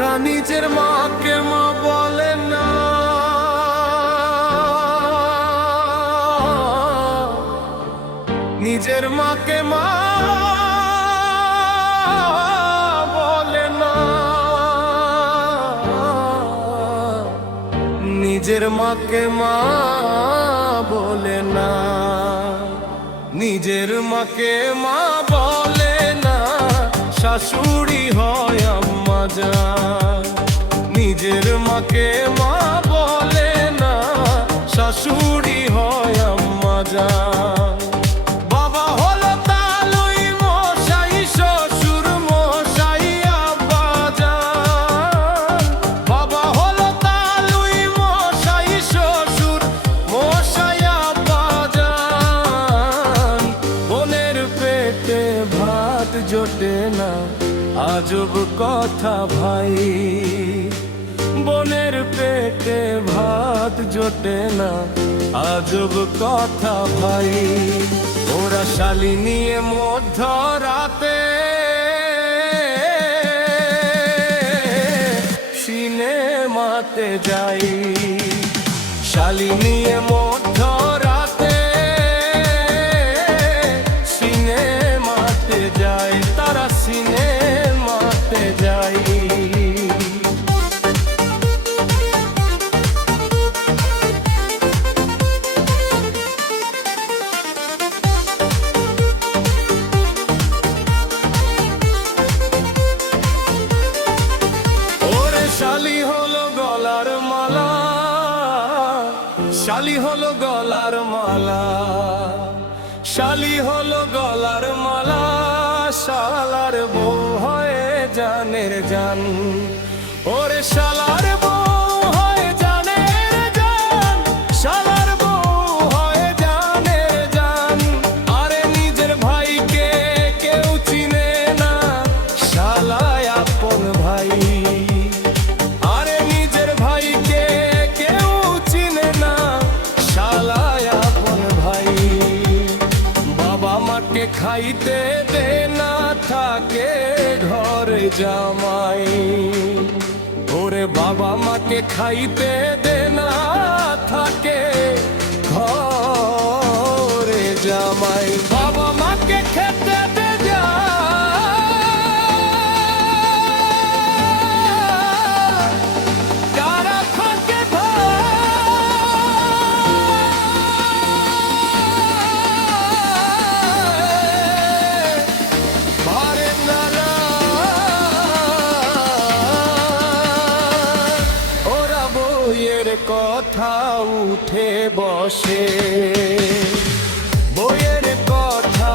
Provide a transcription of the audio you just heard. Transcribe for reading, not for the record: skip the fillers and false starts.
ওরা নিজের মাকে মা বলে না, নিজের মাকে মা বলে না, নিজের মাকে মা বলে না, নিজের মাকে মা বলে না, শাশুড়ি হয় আম্মা জান। নিজের মাকে মা বলে না, শাশুড়ি হয় আম্মা জান। বাবা হলো তালুই মশাই, শ্বশুর মশাই আব্বা জান। বাবা হলো তালুই মশাই, শ্বশুর মশাই আব্বা জান। বোনের পেটে ভাত জোটে না, আজব কথা ভাই। বোনের পেটে ভাত জোটে না, আজব কথা ভাই। ওরা শালি নিয়ে মধ্যরাতে সিনেমাতে যাই, শালি নিয়ে মধ্যরাতে সিনেমাতে যায়, তারা সিনেমাতে যায়। শালি হলো গলার মালা, শালি হলো গলার মালা, শালি হলো গলার মালা, শালার বউ হয়ে জানের জান। ওরে শালার বউ হয়ে জানের জান, শালার বউ হয়ে জানের জান। আরে নিজের ভাইকে কেউ চিনে না, শালায় আপন ভাই। খাইতে দে না থাকে ঘরে জামাই, ওরে বাবা মাকে খাইতে দে না থাকে ঘরে জামাই। বাবা মাকে খেতে দে যা, কারা থাকে কথা উঠে বসে, বইয়ের কথা